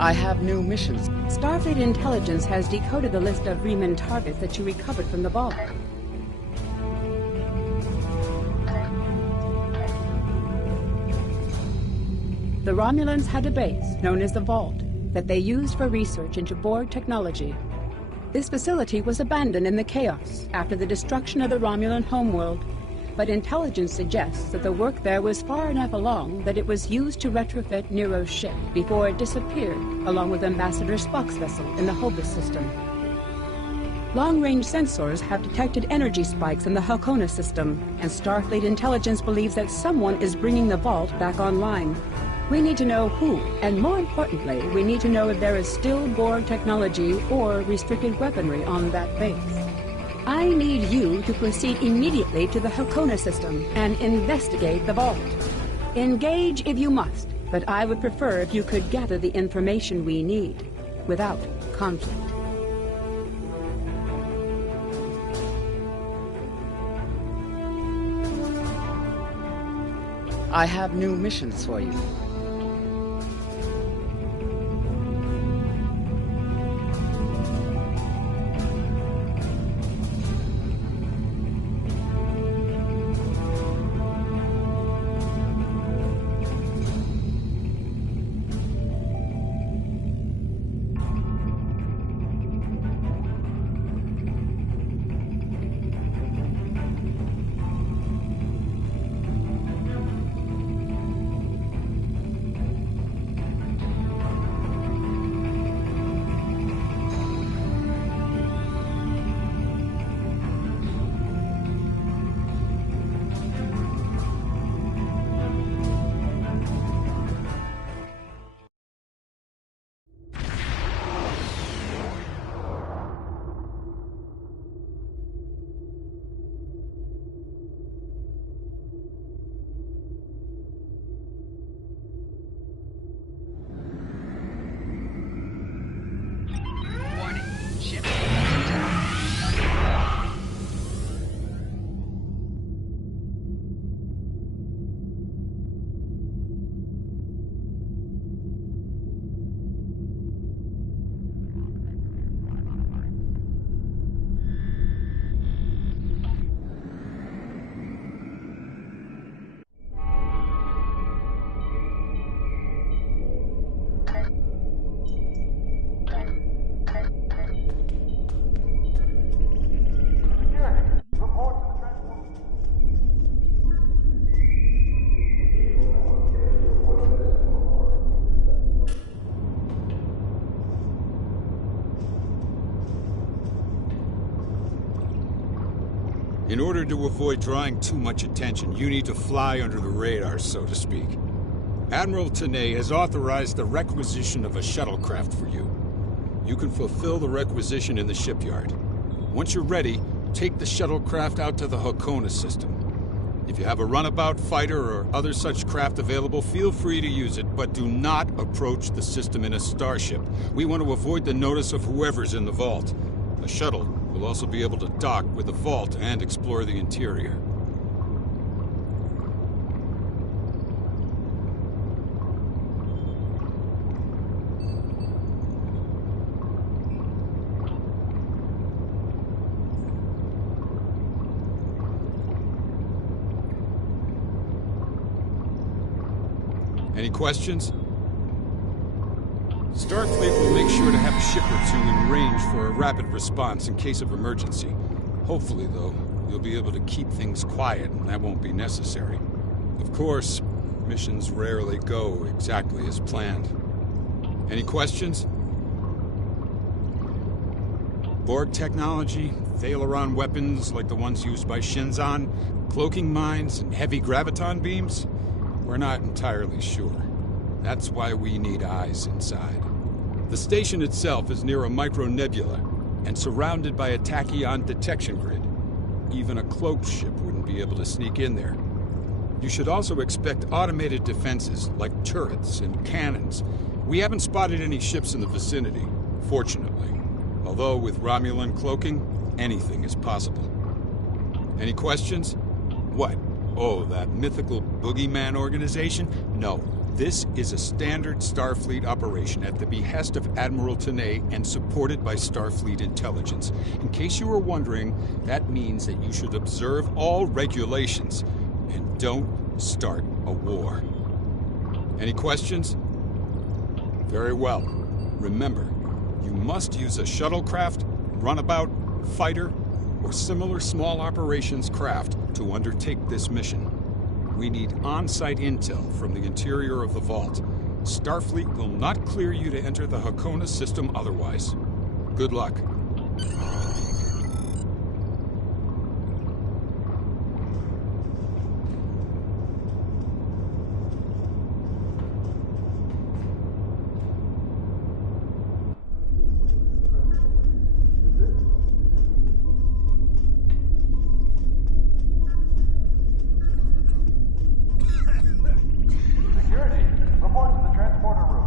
I have new missions. Starfleet intelligence has decoded the list of Romulan targets that you recovered from the vault. The Romulans had a base, known as the Vault, that they used for research into Borg technology. This facility was abandoned in the chaos after the destruction of the Romulan homeworld, but intelligence suggests that the work there was far enough along that it was used to retrofit Nero's ship before it disappeared, along with Ambassador Spock's vessel in the Hobus system. Long-range sensors have detected energy spikes in the Halcona system, and Starfleet intelligence believes that someone is bringing the Vault back online. We need to know who, and more importantly, we need to know if there is still Borg technology or restricted weaponry on that base. I need you to proceed immediately to the Halcona system and investigate the Vault. Engage if you must, but I would prefer if you could gather the information we need without conflict. I have new missions for you. In order to avoid drawing too much attention, you need to fly under the radar, so to speak. Admiral Tanay has authorized the requisition of a shuttlecraft for you. You can fulfill the requisition in the shipyard. Once you're ready, take the shuttlecraft out to the Halcona system. If you have a runabout fighter or other such craft available, feel free to use it, but do not approach the system in a starship. We want to avoid the notice of whoever's in the vault. A shuttle will also be able to dock with the vault and explore the interior. Any questions? Starfleet will make sure to have a ship or two in range for a rapid response in case of emergency. Hopefully, though, you'll be able to keep things quiet, and that won't be necessary. Of course, missions rarely go exactly as planned. Any questions? Borg technology, Thalaron weapons like the ones used by Shenzan, cloaking mines, and heavy graviton beams? We're not entirely sure. That's why we need eyes inside. The station itself is near a micronebula and surrounded by a tachyon detection grid. Even a cloaked ship wouldn't be able to sneak in there. You should also expect automated defenses like turrets and cannons. We haven't spotted any ships in the vicinity, fortunately. Although with Romulan cloaking, anything is possible. Any questions? What? Oh, that mythical boogeyman organization? No. This is a standard Starfleet operation at the behest of Admiral Tenay and supported by Starfleet intelligence. In case you were wondering, that means that you should observe all regulations and don't start a war. Any questions? Very well. Remember, you must use a shuttlecraft, runabout, fighter, or similar small operations craft to undertake this mission. We need on-site intel from the interior of the vault. Starfleet will not clear you to enter the Hakona system otherwise. Good luck. Security, report to the transporter room.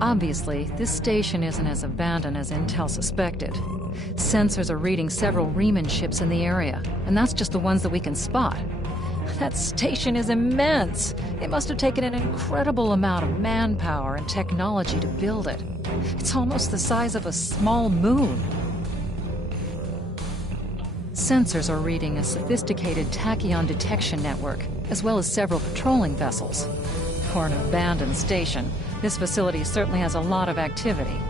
Obviously, this station isn't as abandoned as Intel suspected. Sensors are reading several Romulan ships in the area, and that's just the ones that we can spot. That station is immense. It must have taken an incredible amount of manpower and technology to build it. It's almost the size of a small moon. Sensors are reading a sophisticated tachyon detection network, as well as several patrolling vessels. For an abandoned station, this facility certainly has a lot of activity.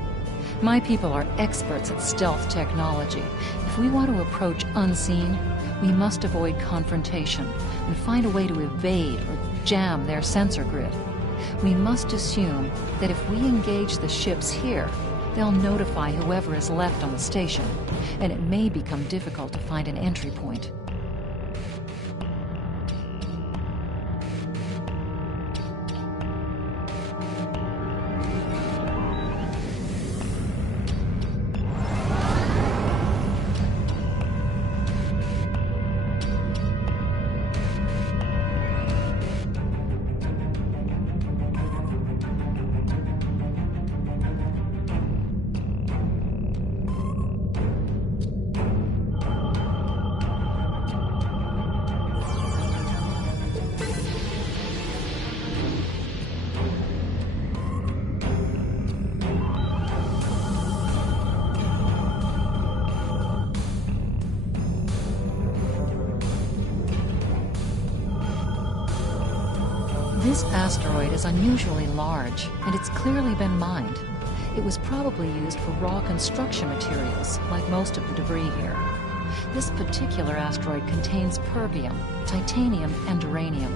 My people are experts at stealth technology. If we want to approach unseen, we must avoid confrontation and find a way to evade or jam their sensor grid. We must assume that if we engage the ships here, they'll notify whoever is left on the station, and it may become difficult to find an entry point. This asteroid is unusually large, and it's clearly been mined. It was probably used for raw construction materials, like most of the debris here. This particular asteroid contains perbium, titanium, and uranium.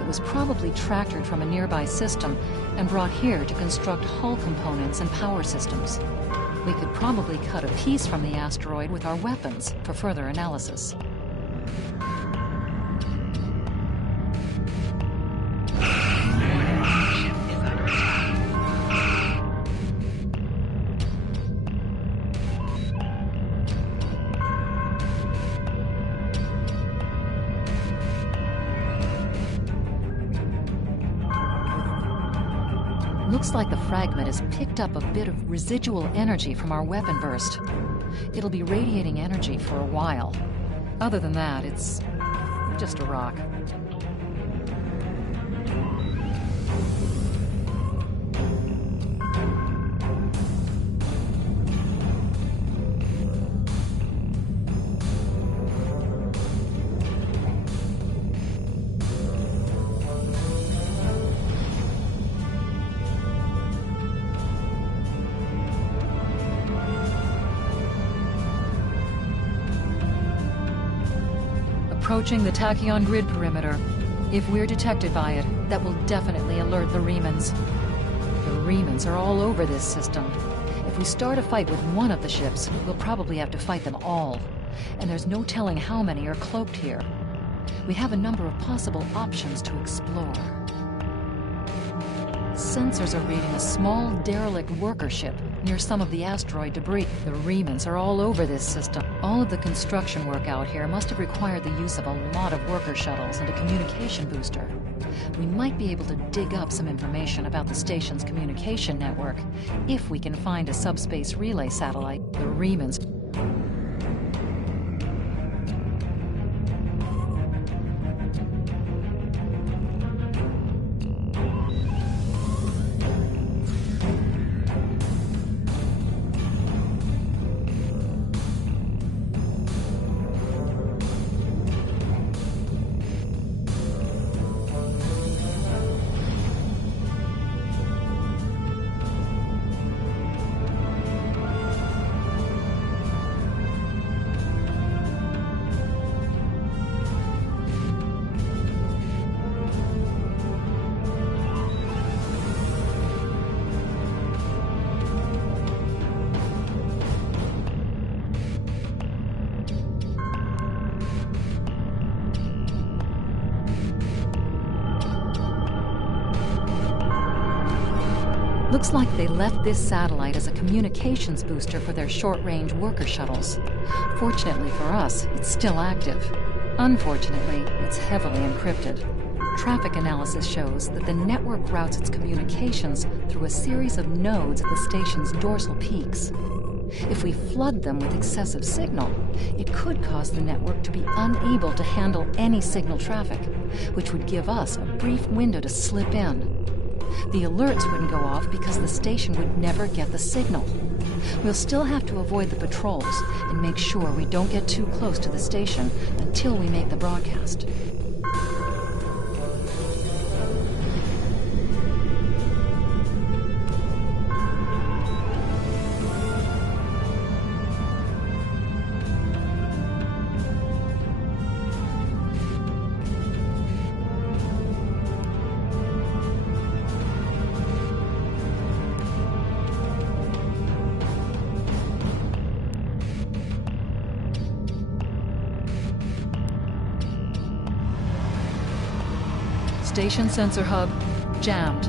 It was probably tractored from a nearby system and brought here to construct hull components and power systems. We could probably cut a piece from the asteroid with our weapons for further analysis. Looks like the fragment has picked up a bit of residual energy from our weapon burst. It'll be radiating energy for a while. Other than that, it's just a rock. Approaching the tachyon grid perimeter. If we're detected by it, that will definitely alert the Remans. The Remans are all over this system. If we start a fight with one of the ships, we'll probably have to fight them all. And there's no telling how many are cloaked here. We have a number of possible options to explore. Sensors are reading a small derelict worker ship near some of the asteroid debris. The Remans are all over this system. All of the construction work out here must have required the use of a lot of worker shuttles and a communication booster. We might be able to dig up some information about the station's communication network if we can find a subspace relay satellite. The Remans looks like they left this satellite as a communications booster for their short-range worker shuttles. Fortunately for us, it's still active. Unfortunately, it's heavily encrypted. Traffic analysis shows that the network routes its communications through a series of nodes at the station's dorsal peaks. If we flood them with excessive signal, it could cause the network to be unable to handle any signal traffic, which would give us a brief window to slip in. The alerts wouldn't go off because the station would never get the signal. We'll still have to avoid the patrols and make sure we don't get too close to the station until we make the broadcast. Station sensor hub jammed.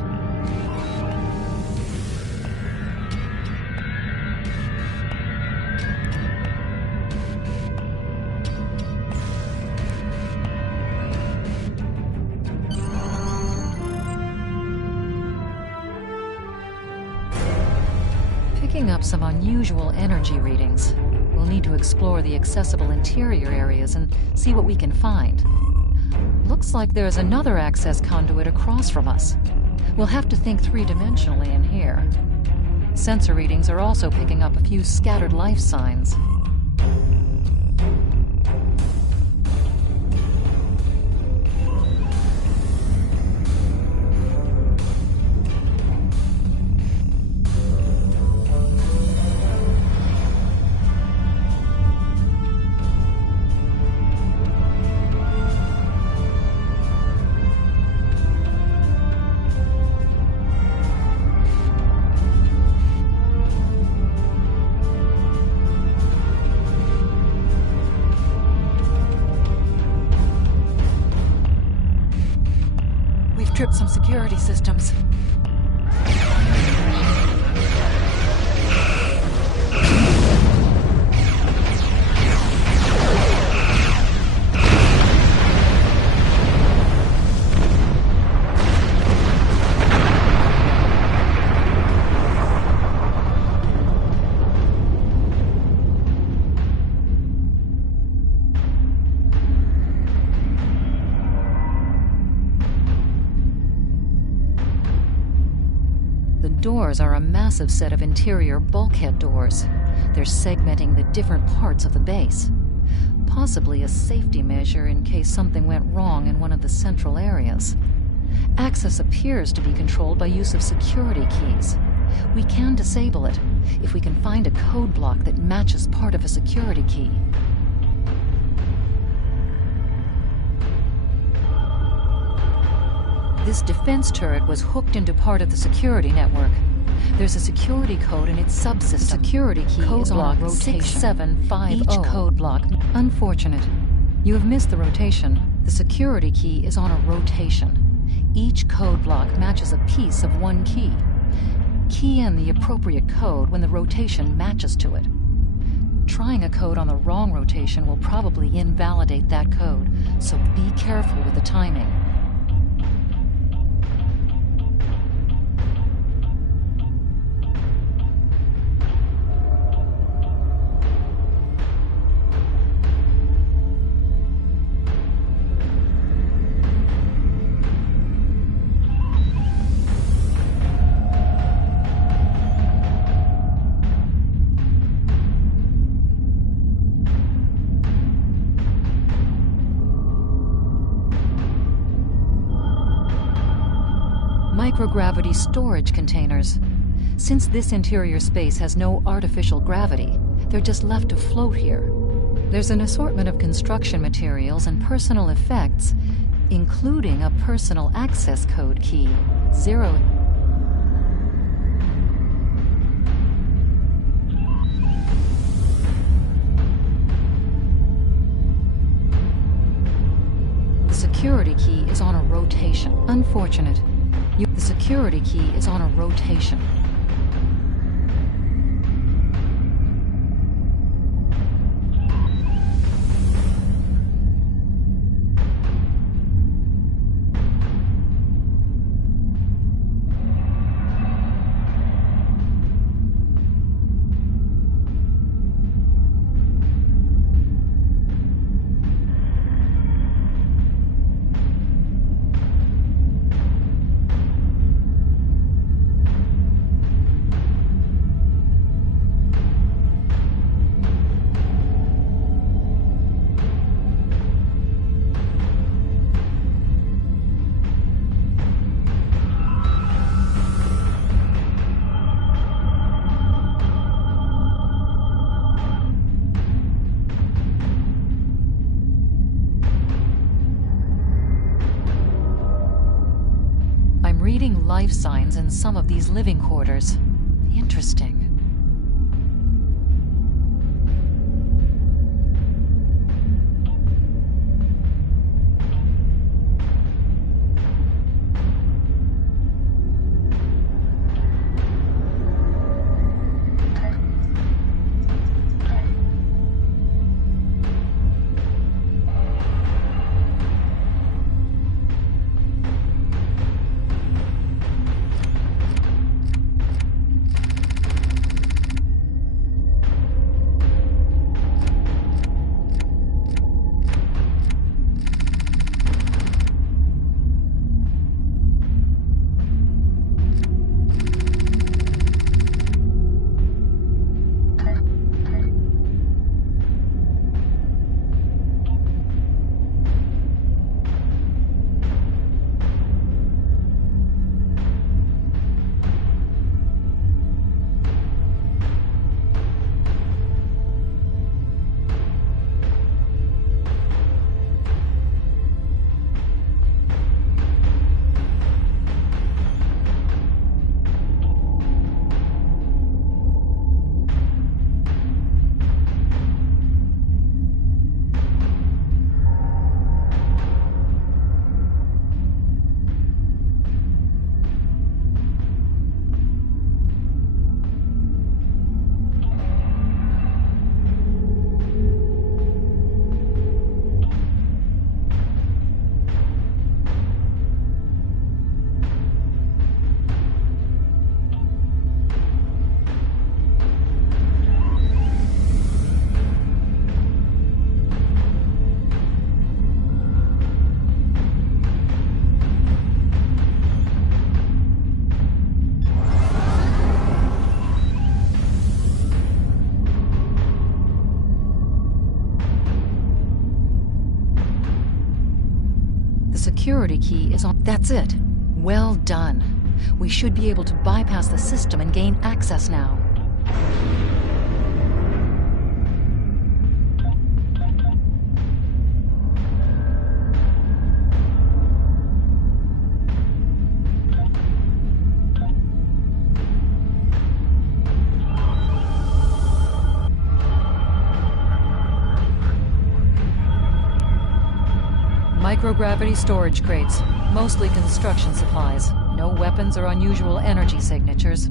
Picking up some unusual energy readings. We'll need to explore the accessible interior areas and see what we can find. Looks like there's another access conduit across from us. We'll have to think three-dimensionally in here. Sensor readings are also picking up a few scattered life signs. Tripped some security systems. Doors are a massive set of interior bulkhead doors. They're segmenting the different parts of the base. Possibly a safety measure in case something went wrong in one of the central areas. Access appears to be controlled by use of security keys. We can disable it if we can find a code block that matches part of a security key. This defense turret was hooked into part of the security network. There's a security code in its subsystem. Security key is on rotation. 6750. Each code block. Unfortunate. You have missed the rotation. The security key is on a rotation. Each code block matches a piece of one key. Key in the appropriate code when the rotation matches to it. Trying a code on the wrong rotation will probably invalidate that code, so be careful with the timing. Microgravity storage containers. Since this interior space has no artificial gravity, they're just left to float here. There's an assortment of construction materials and personal effects, including a personal access code key, 0. The security key is on a rotation. Unfortunate. The security key is on a rotation. reading life signs in some of these living quarters. Interesting. Security key is on. That's it. Well done. We should be able to bypass the system and gain access now. Microgravity storage crates, mostly construction supplies. No weapons or unusual energy signatures.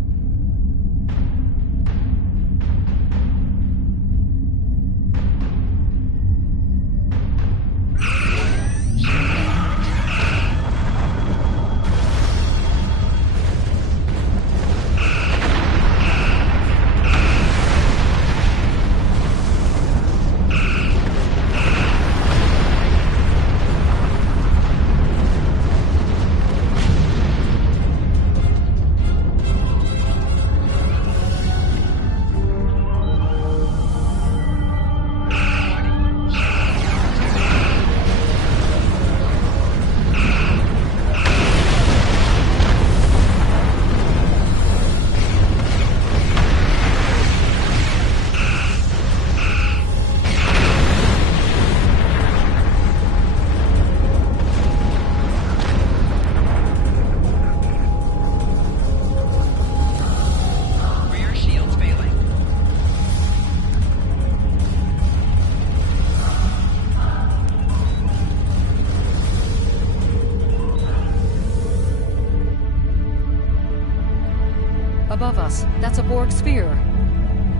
Above us, that's a Borg sphere.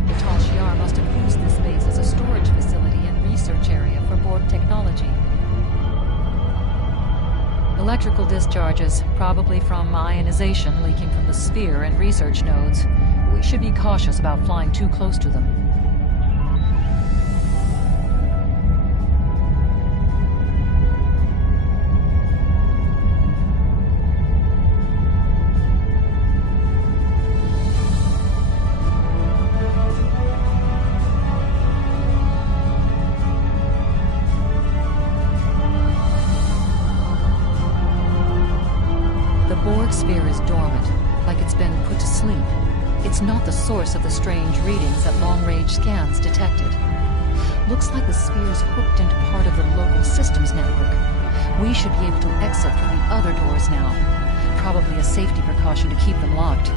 Vital Shiar must have used this base as a storage facility and research area for Borg technology. Electrical discharges, probably from ionization leaking from the sphere and research nodes. We should be cautious about flying too close to them. The Borg sphere is dormant, like it's been put to sleep. It's not the source of the strange readings that long-range scans detected. Looks like the sphere's hooked into part of the local systems network. We should be able to exit through the other doors now. probably a safety precaution to keep them locked.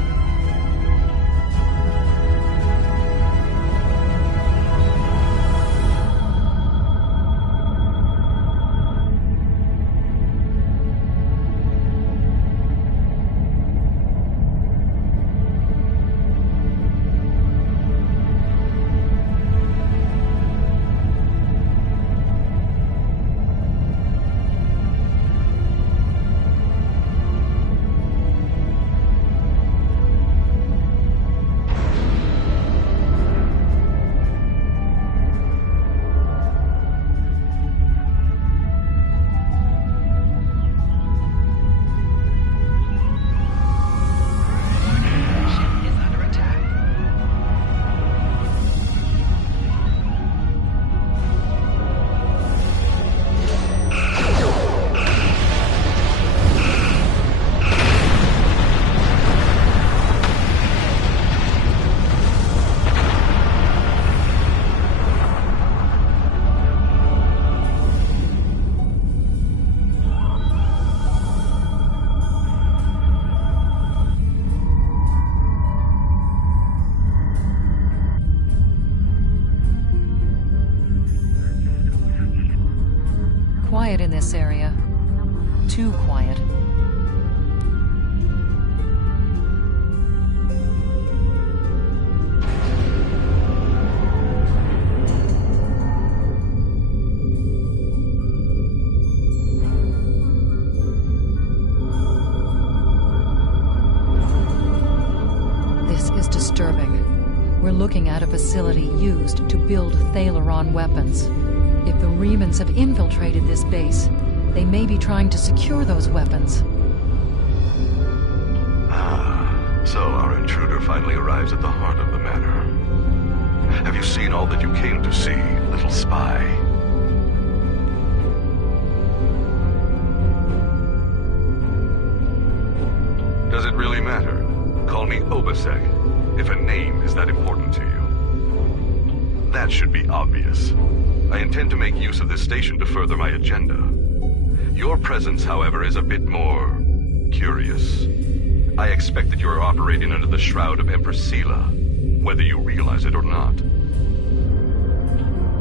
Quiet in this area. Too quiet. This is disturbing. We're looking at a facility used to build Thalaron weapons. If the Remans have infiltrated this base, they may be trying to secure those weapons. So our intruder finally arrives at the heart of the matter. Have you seen all that you came to see, little spy? Does it really matter? Call me Obasek, if a name is that important to you. That should be obvious. I intend to make use of this station to further my agenda. Your presence, however, is a bit more curious. I expect that you are operating under the shroud of Empress Sela, whether you realize it or not.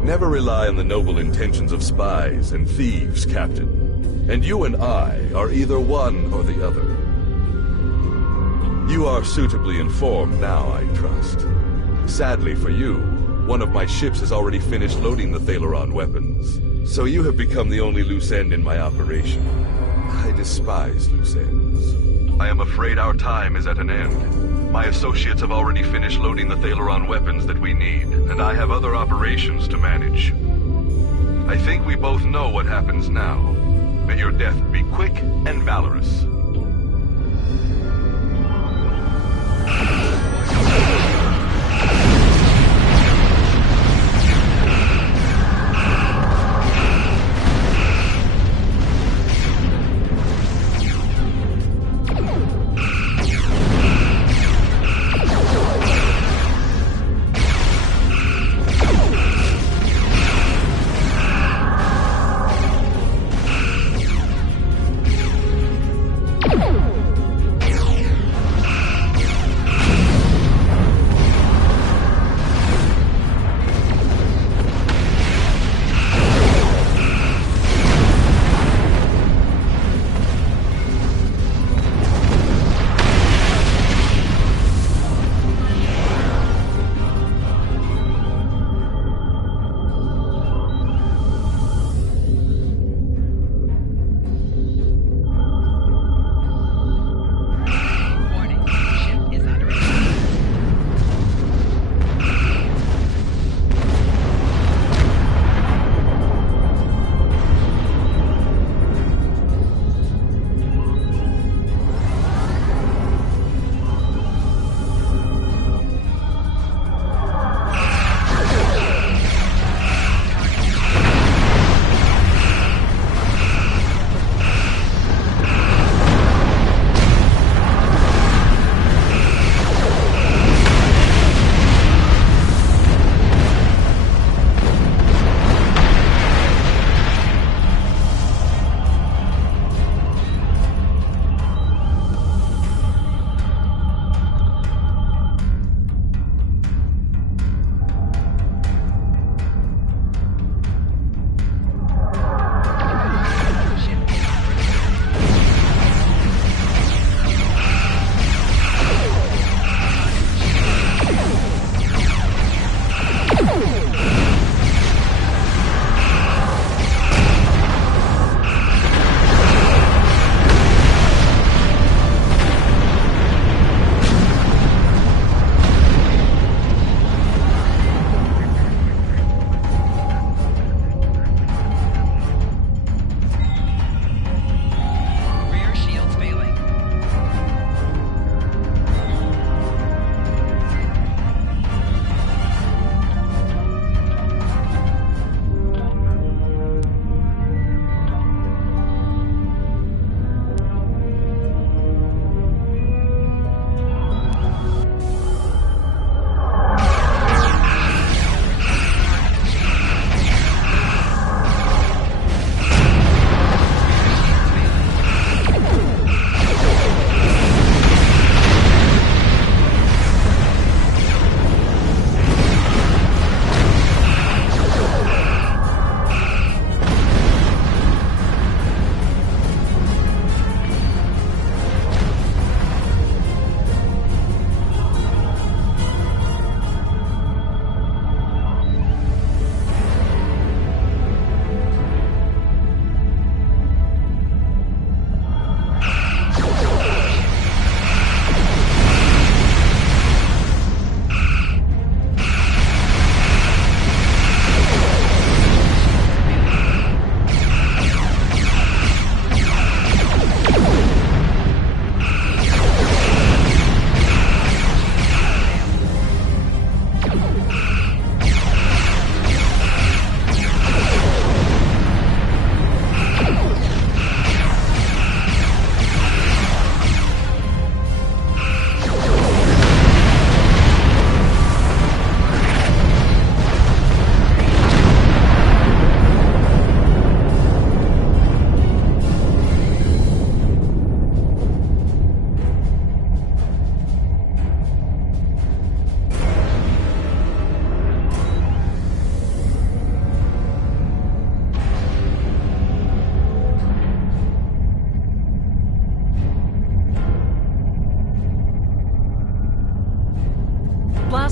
Never rely on the noble intentions of spies and thieves, Captain. And you and I are either one or the other. You are suitably informed now, I trust. Sadly for you, one of my ships has already finished loading the Thalaron weapons, so you have become the only loose end in my operation. I despise loose ends. I am afraid our time is at an end. My associates have already finished loading the Thalaron weapons that we need, and I have other operations to manage. I think we both know what happens now. May your death be quick and valorous.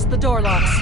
bust the door locks.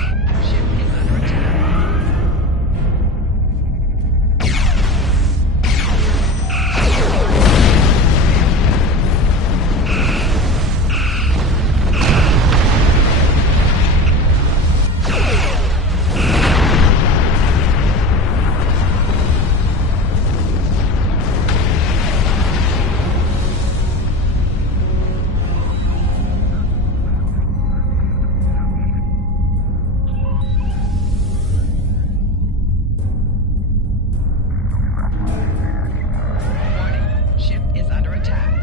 Ship is under attack.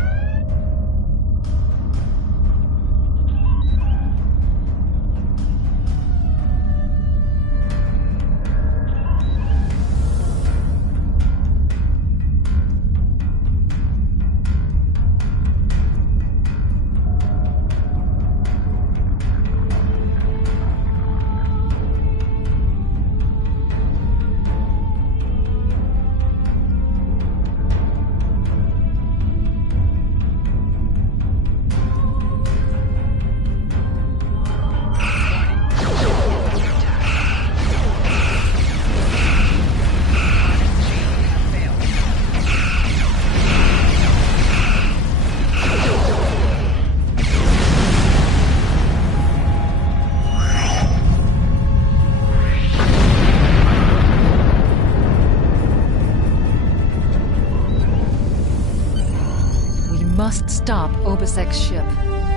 Must stop Obesek's ship.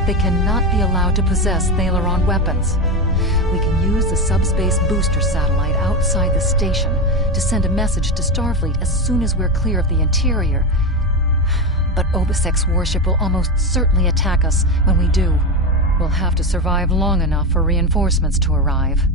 They cannot be allowed to possess Thalaron weapons. We can use the subspace booster satellite outside the station to send a message to Starfleet as soon as we're clear of the interior. But Obesek's warship will almost certainly attack us when we do. We'll have to survive long enough for reinforcements to arrive.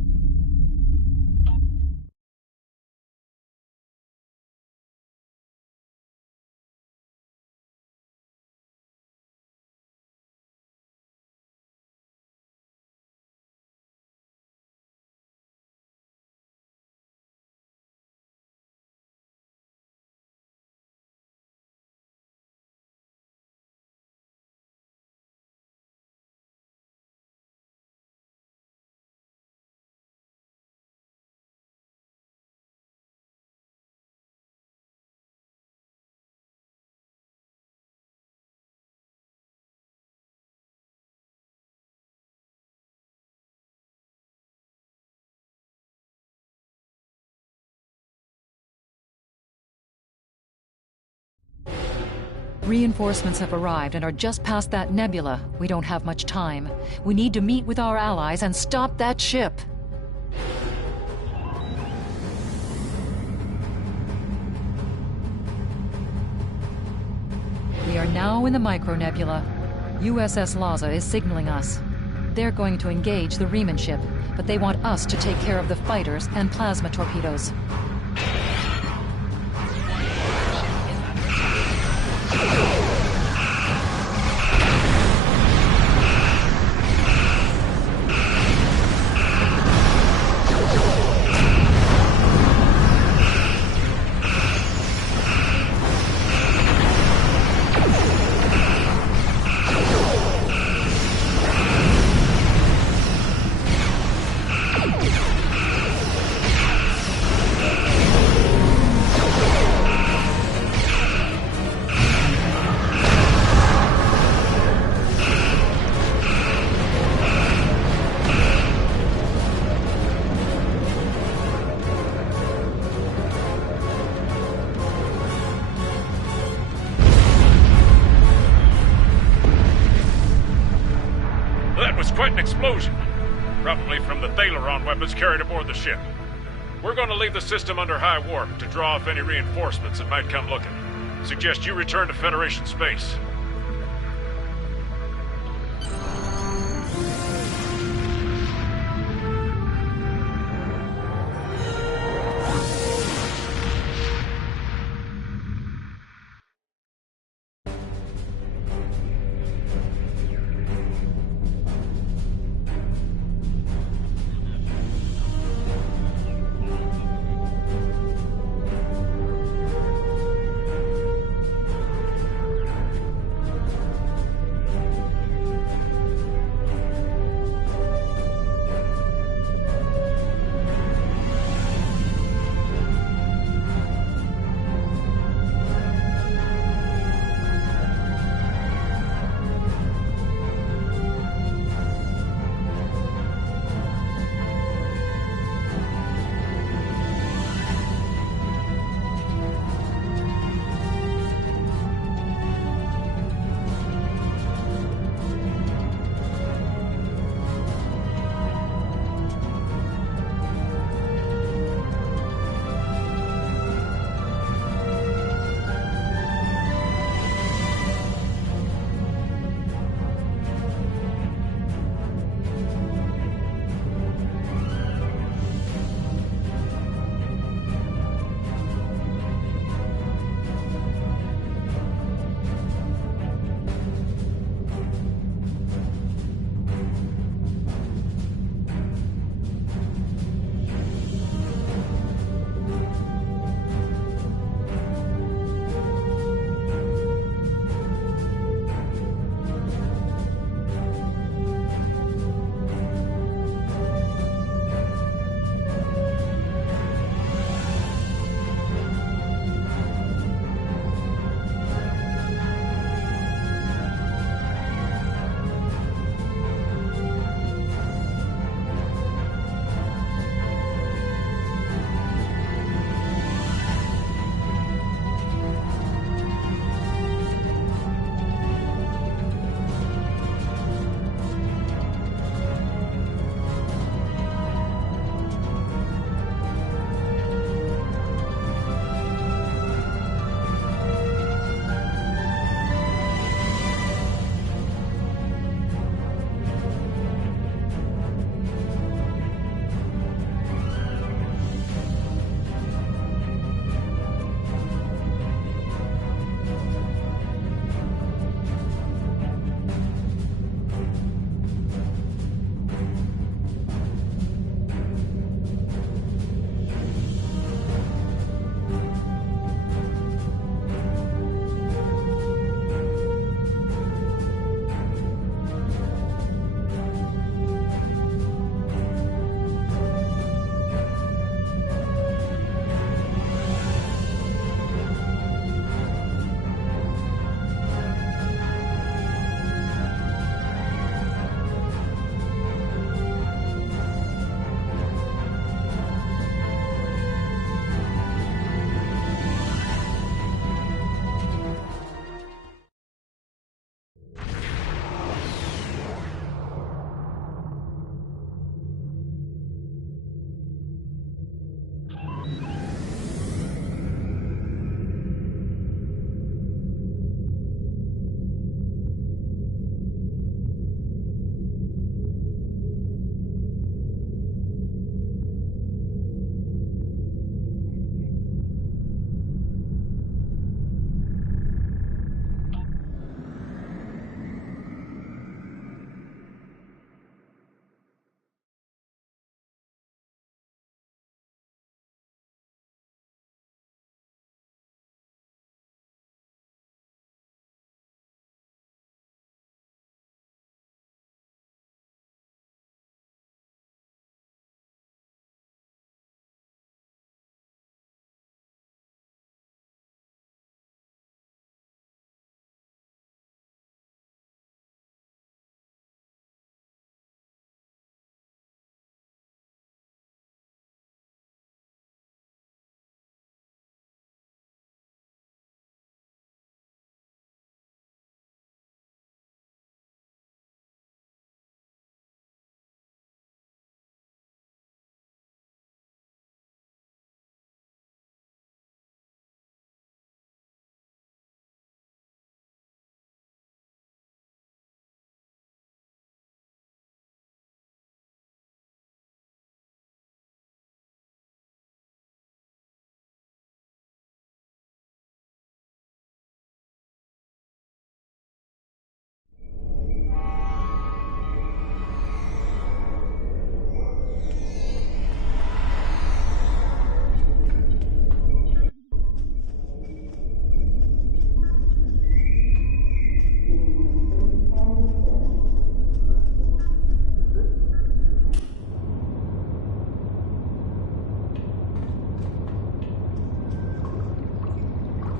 Reinforcements have arrived and are just past that nebula. We don't have much time. We need to meet with our allies and stop that ship. We are now in the micronebula. USS Laza is signaling us. They're going to engage the Riemann ship, but they want us to take care of the fighters and plasma torpedoes. Quite an explosion. Probably from the Thalaron weapons carried aboard the ship. We're going to leave the system under high warp to draw off any reinforcements that might come looking. Suggest you return to Federation space.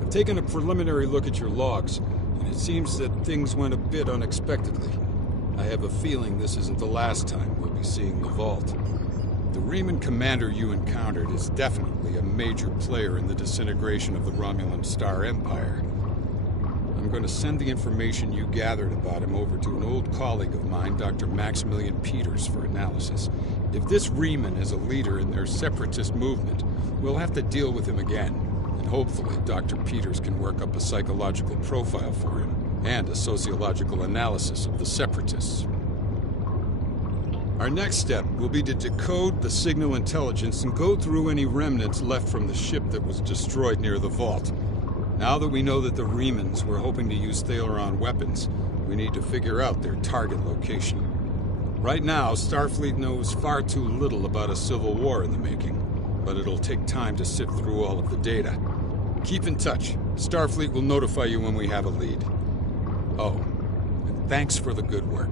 I've taken a preliminary look at your logs, and it seems that things went a bit unexpectedly. I have a feeling this isn't the last time we'll be seeing the vault. The Reman commander you encountered is definitely a major player in the disintegration of the Romulan Star Empire. I'm going to send the information you gathered about him over to an old colleague of mine, Dr. Maximilian Peters, for analysis. If this Reman is a leader in their separatist movement, we'll have to deal with him again. And hopefully Dr. Peters can work up a psychological profile for him, and a sociological analysis of the separatists. Our next step will be to decode the signal intelligence and go through any remnants left from the ship that was destroyed near the vault. Now that we know that the Remans were hoping to use Thaleron weapons, we need to figure out their target location. Right now, Starfleet knows far too little about a civil war in the making, but it'll take time to sift through all of the data. Keep in touch. Starfleet will notify you when we have a lead. Oh, and thanks for the good work.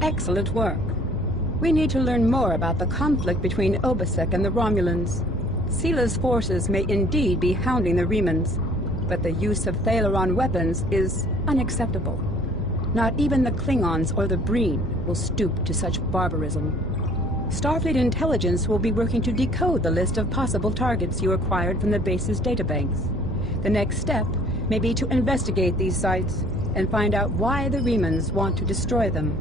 Excellent work. We need to learn more about the conflict between Obasek and the Romulans. Sila's forces may indeed be hounding the Remans, but the use of Thaleron weapons is unacceptable. Not even the Klingons or the Breen will stoop to such barbarism. Starfleet intelligence will be working to decode the list of possible targets you acquired from the base's databanks. The next step may be to investigate these sites and find out why the Remans want to destroy them.